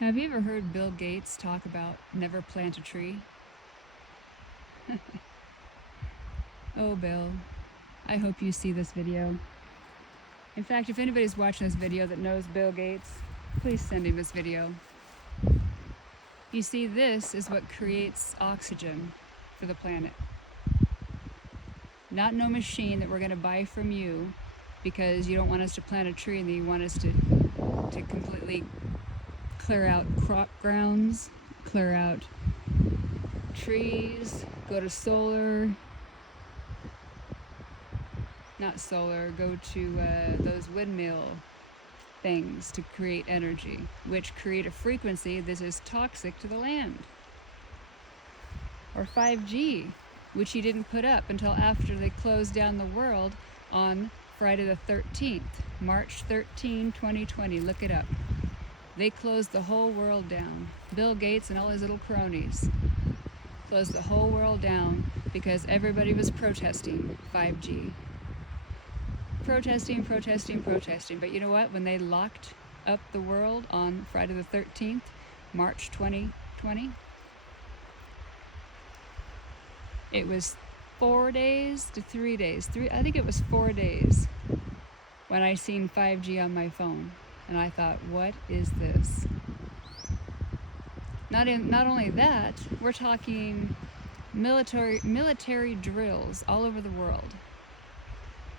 Have you ever heard Bill Gates talk about never plant a tree? Oh, Bill, I hope you see this video. In fact, if anybody's watching this video that knows Bill Gates, please send him this video. You see, this is what creates oxygen for the planet. Not no machine that we're going to buy from you because you don't want us to plant a tree and then you want us to completely clear out crop grounds, clear out trees, go to solar, not solar, go to those windmill things to create energy, which create a frequency that is toxic to the land. Or 5G, which he didn't put up until after they closed down the world on Friday the 13th, March 13, 2020. Look it up. They closed the whole world down. Bill Gates and all his little cronies closed the whole world down because everybody was protesting 5G. Protesting. But you know what? When they locked up the world on Friday the 13th, March 2020, it was 4 days to 3 days. I think it was 4 days when I seen 5G on my phone. And I thought, what is this? Not only that, we're talking military drills all over the world.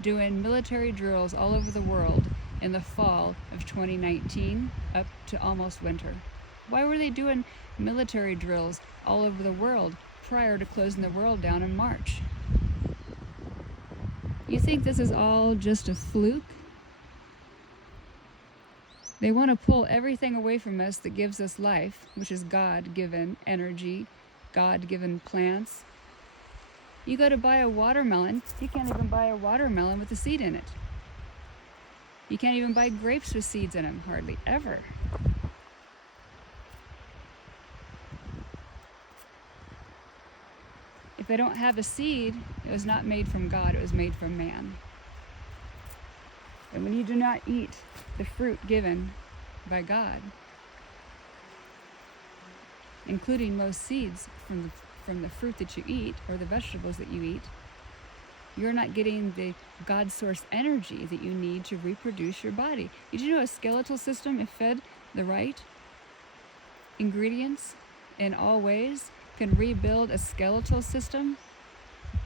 Doing military drills all over the world in the fall of 2019 up to almost winter. Why were they doing military drills all over the world prior to closing the world down in March? You think this is all just a fluke? They want to pull everything away from us that gives us life, which is God-given energy, God-given plants. You go to buy a watermelon, you can't even buy a watermelon with a seed in it. You can't even buy grapes with seeds in them, hardly ever. If they don't have a seed, it was not made from God, it was made from man. And when you do not eat the fruit given by God, including most seeds from the fruit that you eat or the vegetables that you eat, you're not getting the God source energy that you need to reproduce your body. Did you know a skeletal system, if fed the right ingredients in all ways, can rebuild a skeletal system?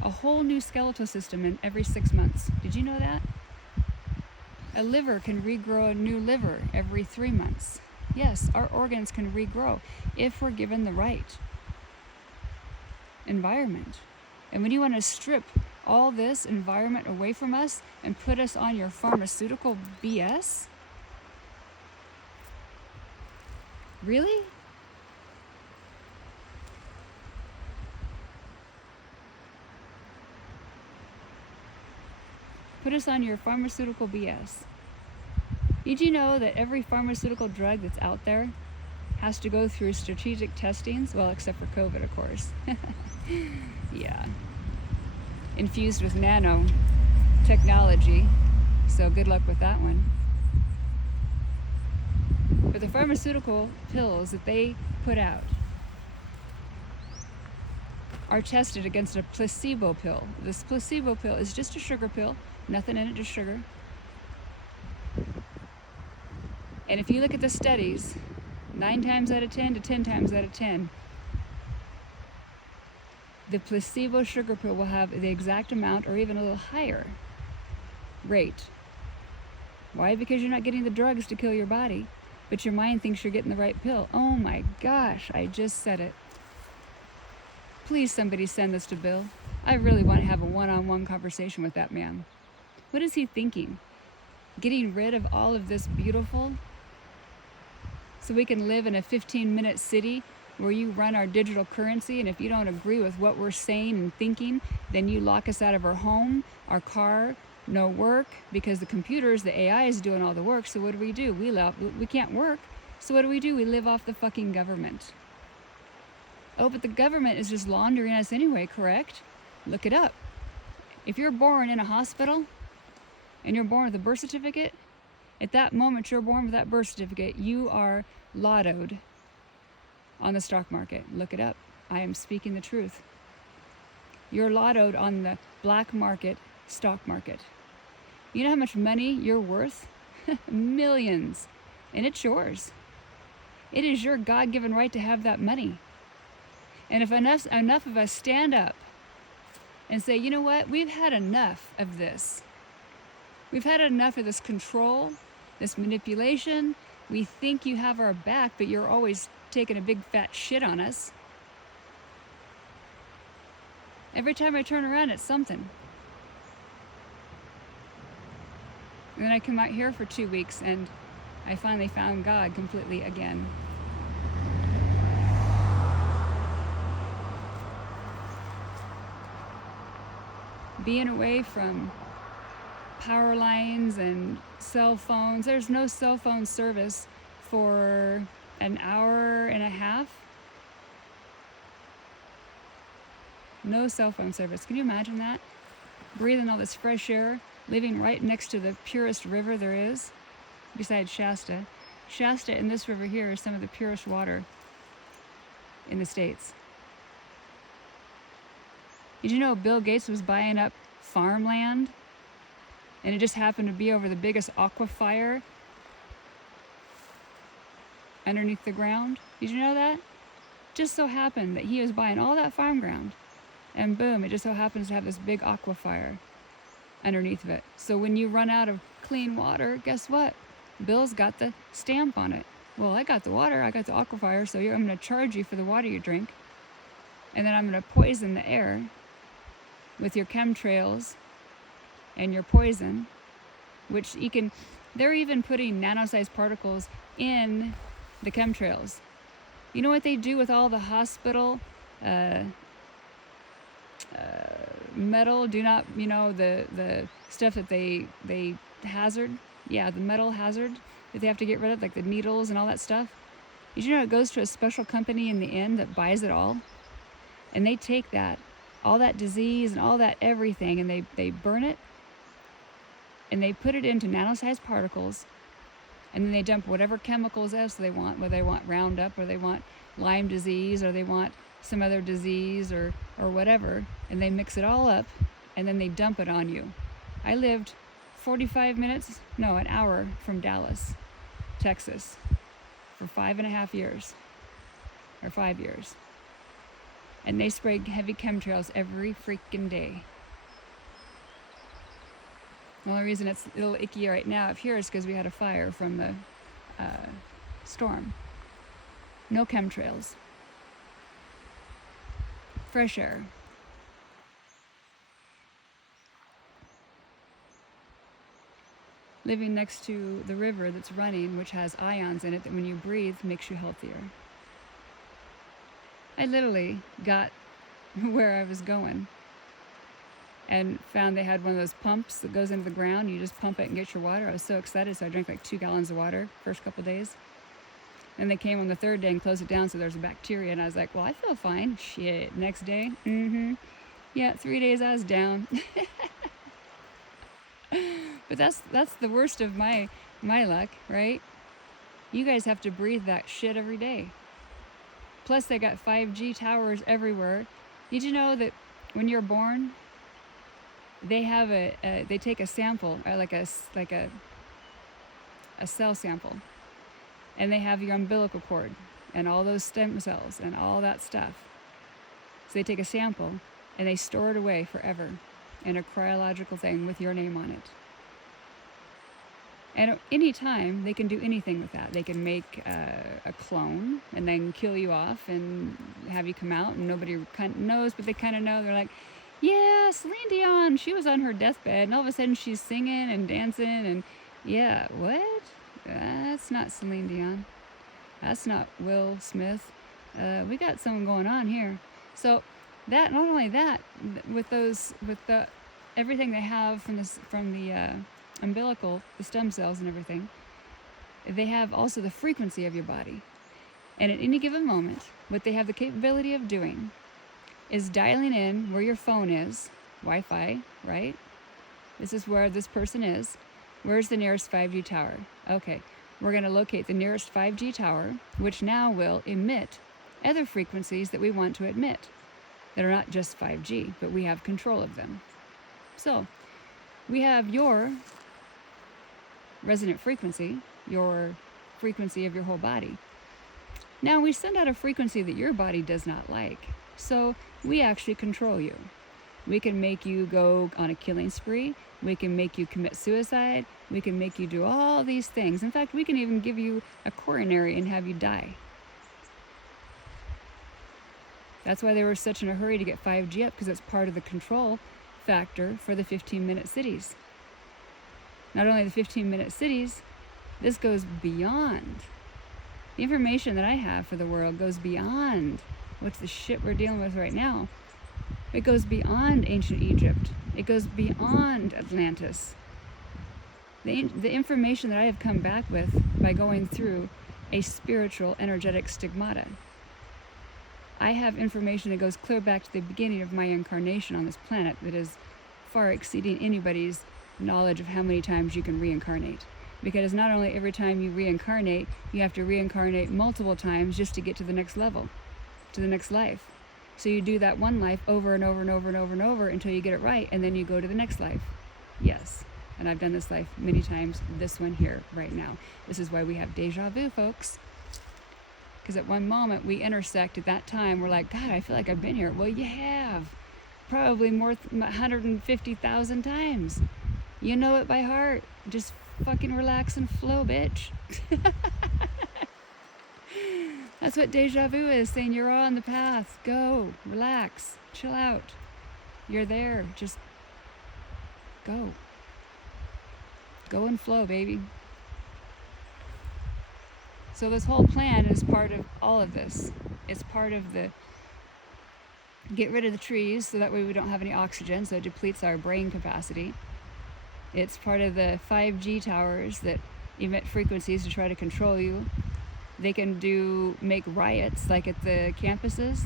A whole new skeletal system in every 6 months. Did you know that? A liver can regrow a new liver every 3 months. Yes, our organs can regrow if we're given the right environment. And when you want to strip all this environment away from us and put us on your pharmaceutical BS? Really? Put us on your pharmaceutical BS. Did you know that every pharmaceutical drug that's out there has to go through strategic testings? Well, except for COVID, of course. Yeah. Infused with nano technology, so good luck with that one. But the pharmaceutical pills that they put out are tested against a placebo pill. This placebo pill is just a sugar pill. Nothing in it, just sugar. And if you look at the studies, 9 times out of 10 to 10 times out of 10, the placebo sugar pill will have the exact amount or even a little higher rate. Why? Because you're not getting the drugs to kill your body, but your mind thinks you're getting the right pill. Oh my gosh, I just said it. Please somebody send this to Bill. I really want to have a one-on-one conversation with that man. What is he thinking? Getting rid of all of this beautiful so we can live in a 15-minute city where you run our digital currency, and if you don't agree with what we're saying and thinking, then you lock us out of our home, our car, no work, because the computers, the AI is doing all the work. So what do? We can't work. So what do? We live off the fucking government. Oh, but the government is just laundering us anyway, correct? Look it up. If you're born in a hospital and you're born with a birth certificate At that moment you're born with that birth certificate, you are lottoed on the stock market. Look it up. I am speaking the truth. You're lottoed on the black market stock market. You know how much money you're worth? Millions. And it's yours. It is your God-given right to have that money. And if enough of us stand up and say, you know what, we've had enough of this. We've had enough of this control, this manipulation. We think you have our back, but you're always taking a big fat shit on us. Every time I turn around, it's something. And then I come out here for 2 weeks and I finally found God completely again. Being away from power lines and cell phones. There's no cell phone service for an hour and a half. No cell phone service. Can you imagine that? Breathing all this fresh air, living right next to the purest river there is, besides Shasta. Shasta and this river here is some of the purest water in the States. Did you know Bill Gates was buying up farmland? And it just happened to be over the biggest aquifer underneath the ground. Did you know that? Just so happened that he was buying all that farm ground. And boom, it just so happens to have this big aquifer underneath of it. So when you run out of clean water, guess what? Bill's got the stamp on it. Well, I got the water, I got the aquifer, so I'm going to charge you for the water you drink. And then I'm going to poison the air with your chemtrails and your poison, which they're even putting nano-sized particles in the chemtrails. You know what they do with all the hospital metal, the stuff that they hazard? Yeah, the metal hazard that they have to get rid of, like the needles and all that stuff. Did you know it goes to a special company in the end that buys it all? And they take all that disease and all that everything, and they burn it, and they put it into nano-sized particles, and then they dump whatever chemicals else they want, whether they want Roundup or they want Lyme disease or they want some other disease or whatever, and they mix it all up, and then they dump it on you. I lived an hour from Dallas, Texas, for 5.5 years, or 5 years. And they spray heavy chemtrails every freaking day. The only reason it's a little icky right now up here is because we had a fire from the storm. No chemtrails. Fresh air. Living next to the river that's running, which has ions in it that when you breathe makes you healthier. I literally got where I was going and found they had one of those pumps that goes into the ground. You just pump it and get your water. I was so excited, so I drank like 2 gallons of water first couple days. And they came on the 3rd day and closed it down, so there's a bacteria. And I was like, well, I feel fine. Shit. Next day, yeah, 3 days I was down. But that's the worst of my luck, right? You guys have to breathe that shit every day. Plus, they got 5G towers everywhere. Did you know that when you're born, they have they take a sample, or like a cell sample, and they have your umbilical cord and all those stem cells and all that stuff. So they take a sample and they store it away forever in a cryological thing with your name on it. And at any time, they can do anything with that. They can make a clone and then kill you off and have you come out, and nobody kind of knows, but they kind of know. They're like, yeah, Celine Dion, she was on her deathbed, and all of a sudden she's singing and dancing, and yeah, what? That's not Celine Dion. That's not Will Smith. We got something going on here. So that, not only that, with the everything they have from the umbilical, the stem cells and everything, they have also the frequency of your body. And at any given moment, what they have the capability of doing is dialing in where your phone is, Wi-Fi, right? This is where this person is. Where's the nearest 5G tower? Okay, we're going to locate the nearest 5G tower, which now will emit other frequencies that we want to emit that are not just 5G, but we have control of them. So we have your resonant frequency, your frequency of your whole body. Now we send out a frequency that your body does not like. So we actually control you. We can make you go on a killing spree. We can make you commit suicide. We can make you do all these things. In fact, we can even give you a coronary and have you die. That's why they were such in a hurry to get 5G up, because it's part of the control factor for the 15-minute cities. Not only the 15-minute cities, this goes beyond. The information that I have for the world goes beyond what's the shit we're dealing with right now. It goes beyond ancient Egypt. It goes beyond Atlantis. The information that I have come back with by going through a spiritual energetic stigmata. I have information that goes clear back to the beginning of my incarnation on this planet that is far exceeding anybody's knowledge of how many times you can reincarnate. Because not only every time you reincarnate, you have to reincarnate multiple times just to get to the next level, to the next life. So you do that one life over and over and over and over and over until you get it right, and then you go to the next life. Yes, and I've done this life many times, this one here, right now. This is why we have deja vu, folks. Because at one moment we intersect at that time, we're like, God, I feel like I've been here. Well, you have. Probably more, 150,000 times. You know it by heart. Just fucking relax and flow, bitch. That's what deja vu is, saying you're on the path. Go, relax, chill out. You're there, just go. Go and flow, baby. So this whole plan is part of all of this. It's part of the get rid of the trees so that way we don't have any oxygen, so it depletes our brain capacity. It's part of the 5G towers that emit frequencies to try to control you. They can make riots like at the campuses.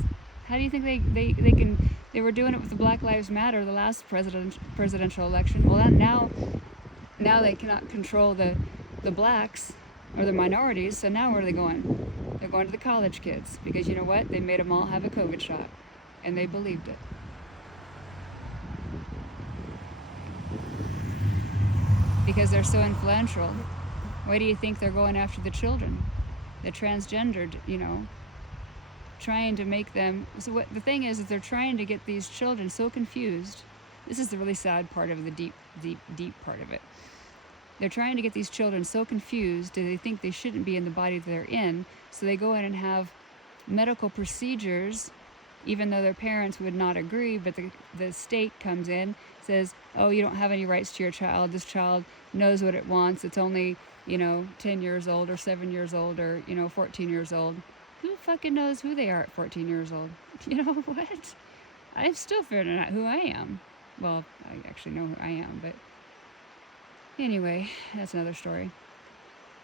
How do you think they were doing it with the Black Lives Matter, the last presidential election? Well, now they cannot control the blacks or the minorities, so now where are they going? They're going to the college kids, because you know what? They made them all have a COVID shot, and they believed it. Because they're so influential. Why do you think they're going after the children? The transgendered, trying to make them. So what the thing is they're trying to get these children so confused. This is the really sad part of the deep part of it. They're trying to get these children so confused that they think they shouldn't be in the body that they're in. So they go in and have medical procedures, even though their parents would not agree, but the state comes in, says, oh, you don't have any rights to your child. This child knows what it wants. It's only, 10 years old or 7 years old or, 14 years old. Who fucking knows who they are at 14 years old? You know what? I'm still figuring out who I am. Well, I actually know who I am, but anyway, that's another story.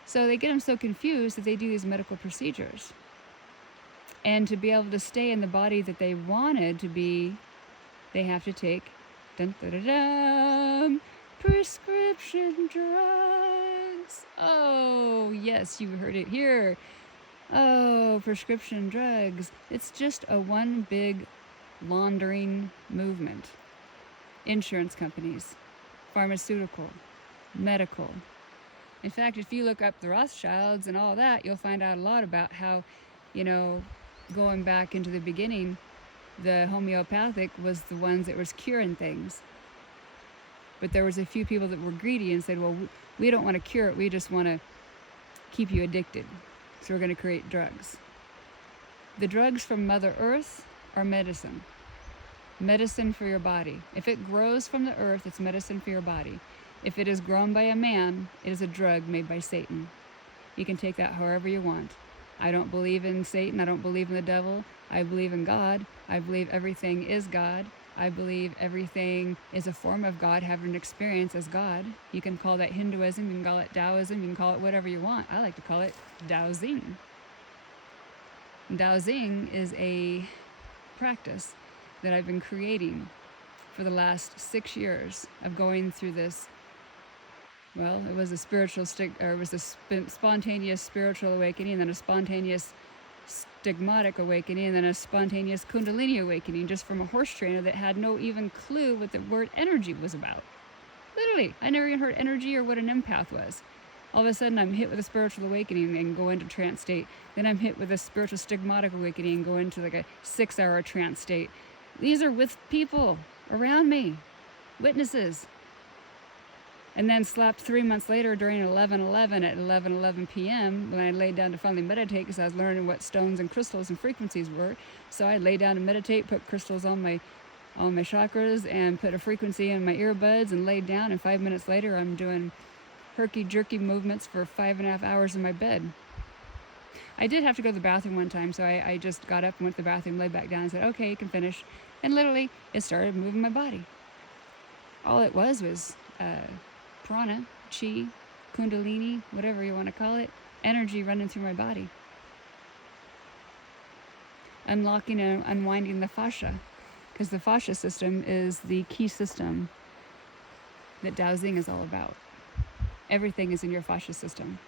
So they get them so confused that they do these medical procedures. And to be able to stay in the body that they wanted to be, they have to take prescription drugs. Oh, yes, you heard it here. Oh, prescription drugs. It's just a one big laundering movement. Insurance companies, pharmaceutical, medical. In fact, if you look up the Rothschilds and all that, you'll find out a lot about how, going back into the beginning, the homeopathic was the ones that was curing things. But there was a few people that were greedy and said, well, we don't want to cure it. We just want to keep you addicted. So we're going to create drugs. The drugs from Mother Earth are medicine. Medicine for your body. If it grows from the earth, it's medicine for your body. If it is grown by a man, it is a drug made by Satan. You can take that however you want. I don't believe in Satan. I don't believe in the devil. I believe in God. I believe everything is God. I believe everything is a form of God, having an experience as God. You can call that Hinduism. You can call it Taoism. You can call it whatever you want. I like to call it Dowsing. Dowsing is a practice that I've been creating for the last 6 years of going through this Well, it was a it was a spontaneous spiritual awakening, and then a spontaneous stigmatic awakening, and then a spontaneous kundalini awakening, just from a horse trainer that had no even clue what the word energy was about. Literally, I never even heard energy or what an empath was. All of a sudden, I'm hit with a spiritual awakening and go into trance state. Then I'm hit with a spiritual stigmatic awakening and go into like a 6-hour trance state. These are with people around me, witnesses. And then slapped 3 months later during 11/11 at 11:11 p.m. when I laid down to finally meditate, because I was learning what stones and crystals and frequencies were. So I laid down to meditate, put crystals on my chakras, and put a frequency in my earbuds and laid down. And 5 minutes later, I'm doing herky-jerky movements for 5.5 hours in my bed. I did have to go to the bathroom one time, so I just got up and went to the bathroom, laid back down, and said, okay, you can finish. And literally, it started moving my body. All it was prana, chi, kundalini, whatever you want to call it, energy running through my body. Unlocking and unwinding the fascia, because the fascia system is the key system that Dowsing is all about. Everything is in your fascia system.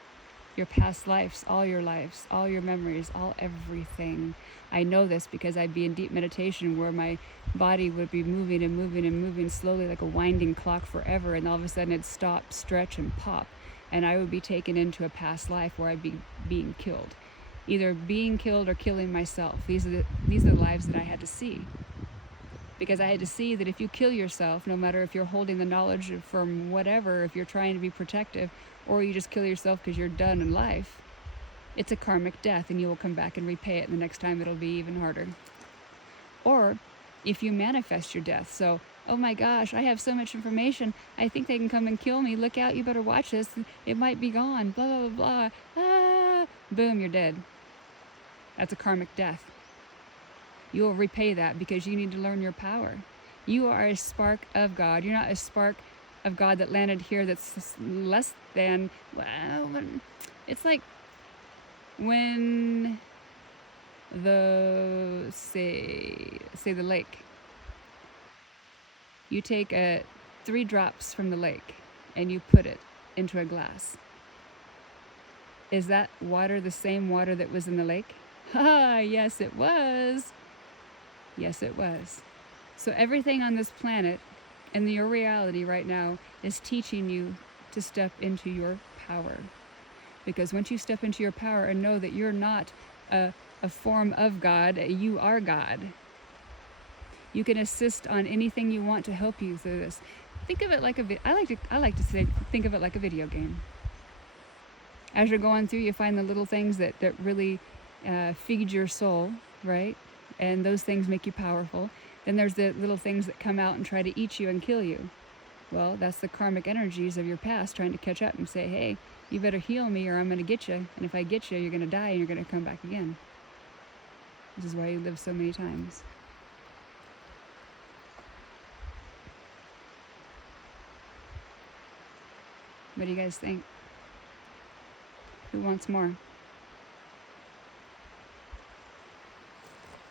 Your past lives, all your memories, all everything. I know this because I'd be in deep meditation where my body would be moving and moving and moving slowly like a winding clock forever, and all of a sudden it'd stop, stretch, and pop, and I would be taken into a past life where I'd be being killed. Either being killed or killing myself. These are the lives that I had to see. Because I had to see that if you kill yourself, no matter if you're holding the knowledge from whatever, if you're trying to be protective, or you just kill yourself because you're done in life, it's a karmic death, and you will come back and repay it, and the next time it'll be even harder. Or if you manifest your death, so, oh my gosh, I have so much information, I think they can come and kill me, look out, you better watch this, it might be gone, blah, blah, blah, blah, boom, you're dead. That's a karmic death. You will repay that because you need to learn your power. You are a spark of God. You're not a spark of God that landed here that's less than, well, it's like when say the lake. You take 3 drops from the lake and you put it into a glass. Is that water the same water that was in the lake? Ah, yes, it was. Yes, it was. So everything on this planet and your reality right now is teaching you to step into your power. Because once you step into your power and know that you're not a form of God, you are God. You can assist on anything you want to help you through this. Think of it like I like to say, think of it like a video game. As you're going through, you find the little things that really feed your soul, right? And those things make you powerful. Then there's the little things that come out and try to eat you and kill you. Well, that's the karmic energies of your past trying to catch up and say, hey, you better heal me or I'm going to get you. And if I get you, you're going to die and you're going to come back again. This is why you live so many times. What do you guys think? Who wants more?